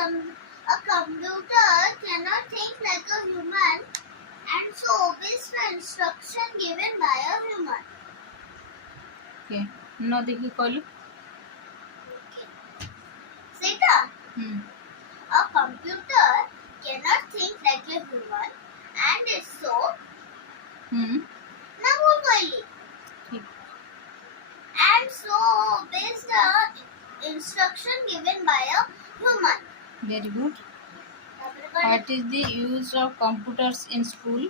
a computer cannot think like a human and so obeys the instruction given by a human. Okay. No देखी कहलु सेटा a computer cannot think like a human and so ना बोल गई ठीक and so obeys the instruction given by a human. very good. What is the use of computers in school?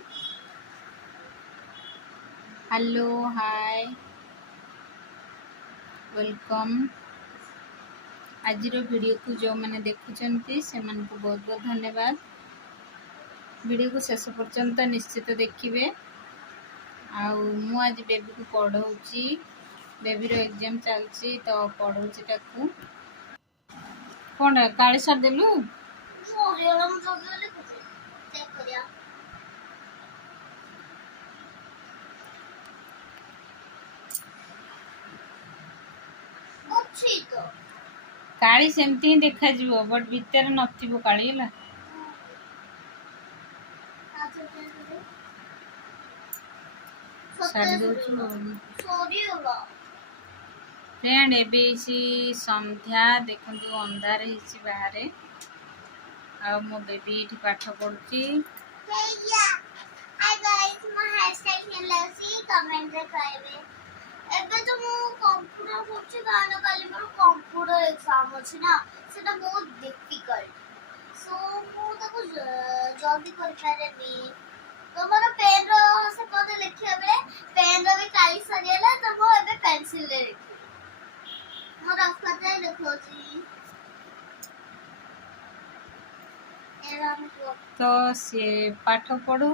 Hello, hi, welcome. आजिर video को जो मैंने देखुचंती से मन को बहुत बहुत धन्यवाद. वीडियो को शेष पर्यंत निश्चित देखिए. आउ मु आज बेबी को पढ़ाऊँगी. बेबी रो एग्जाम चलची तो पढ़ाऊँगी ताकू. कौन काली सार देलु काली सेमती ही देखा जीवो बट भीतर नथिबो काली हला. फ्रेंड एबे संध्या देखु अंधार हिची बाहर आ मो बेबी इठी पाठ पढुची. हाय गाइस मो हैशटैग खेलसी कमेंट रे कहबे. एबे तो मो कंप्यूटर पढुची गाना काली मोर कंप्यूटर एग्जाम अछि ना सेटा बहुत डिफिकल्ट सो मो ताको जल्दी कर पारेनी. तमरो पेन रो से पदे लिखिबे पेन रो भी काली सजेला त मो एबे पेंसिल ले लिखि मो रफते लिखोची. तो से पाठ पढ़ू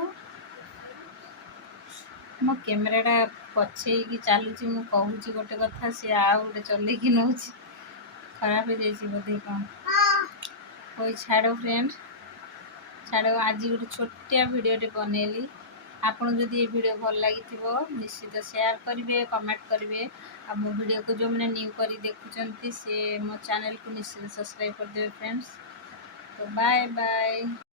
मो कैमेराटा पछे कि चलुची मु कहूची गोटे कथा से आ गोटे चले कि नौची खराब हो जाइए बोधे कौन कोई छाड़ो फ्रेंड छाड़ो. आज गोटे छोटिया वीडियोटे बनैली. आपन जदि ये वीडियो भल लगी निश्चित शेयर करेंगे कमेंट करेंगे. आ मो वीडियो को जो मैंने न्यू करी देखुचंती से मो चैनल को निश्चित सब्सक्राइब कर देवे फ्रेंड्स. तो बाय बाय.